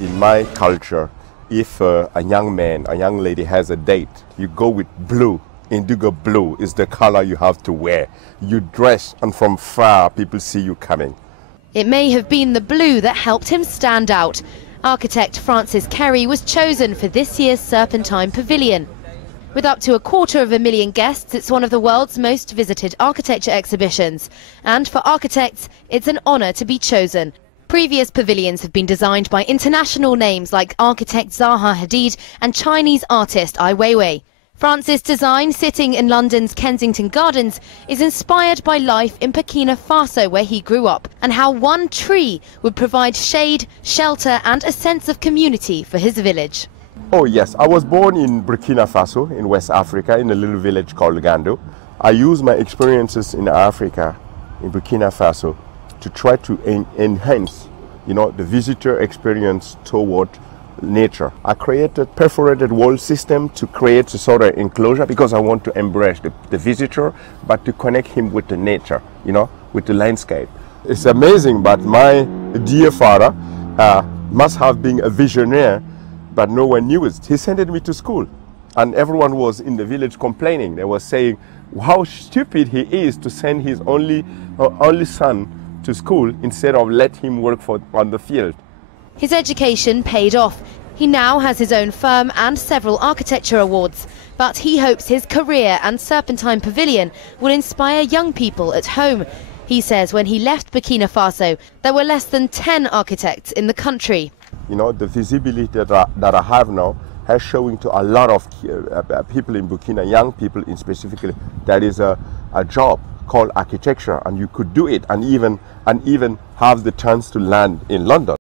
In my culture, if a young man, a young lady has a date, you go with blue. Indigo blue is the color you have to wear. You dress, and from far people see you coming. It may have been the blue that helped him stand out. Architect Francis Kéré was chosen for this year's Serpentine pavilion. With up to 250,000 guests, it's one of the world's most visited architecture exhibitions. And for architects, it's an honour to be chosen. Previous pavilions have been designed by international names like architect Zaha Hadid and Chinese artist Ai Weiwei. Francis' design, sitting in London's Kensington Gardens, is inspired by life in Burkina Faso, where he grew up, and how one tree would provide shade, shelter and a sense of community for his village. Oh yes, I was born in Burkina Faso in West Africa in a little village called Gando. I use my experiences in Africa, in Burkina Faso, to try to enhance, the visitor experience toward nature. I created perforated wall system to create a sort of enclosure because I want to embrace the visitor, but to connect him with the nature, with the landscape. It's amazing, but my dear father must have been a visionary, but no one knew it. He sent me to school, and everyone was in the village complaining. They were saying how stupid he is to send his only son to school instead of let him work on the field. His education paid off. He now has his own firm and several architecture awards. But he hopes his career and Serpentine Pavilion will inspire young people at home. He says when he left Burkina Faso, there were less than 10 architects in the country. The visibility that I have now has showing to a lot of people in Burkina, young people in specifically, that is a job called architecture, and you could do it and even have the chance to land in London.